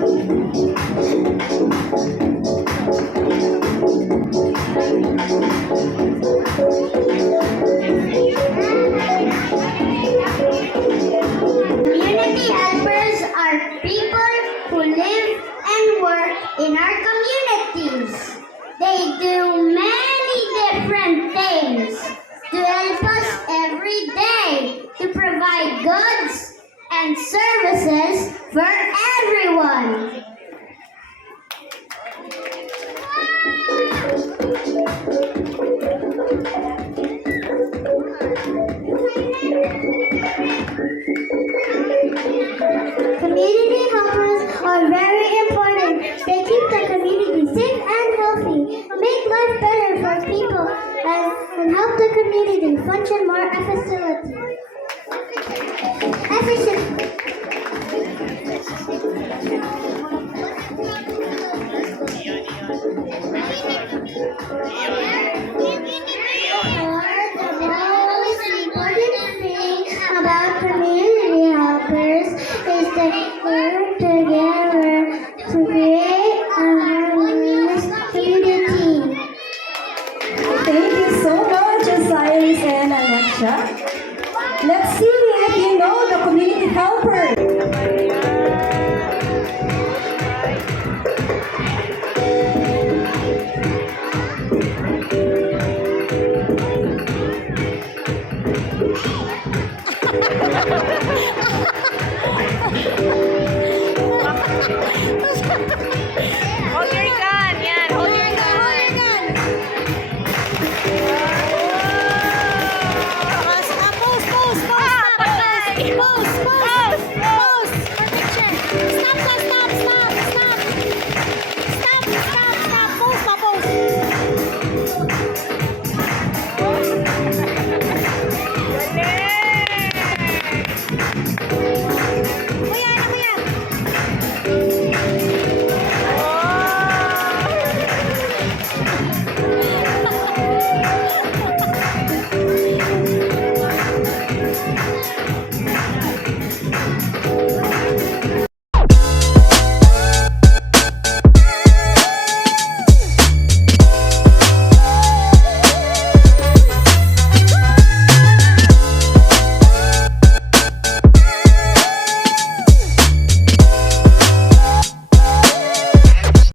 Community helpers are people who live and work in our communities. They do many different things to help us every day to provide goods and services for everyone. Community helpers are very important. They keep the community safe and healthy, make life better for people, and help the community function more The most important thing about community helpers is that they work together to create a harmonious community. Thank you so much, Osiris and Alexia. Let's see if you know the community helper. Hold your gun, yan. Hold your gun. Pose. Patay. Pose. For picture. Stop.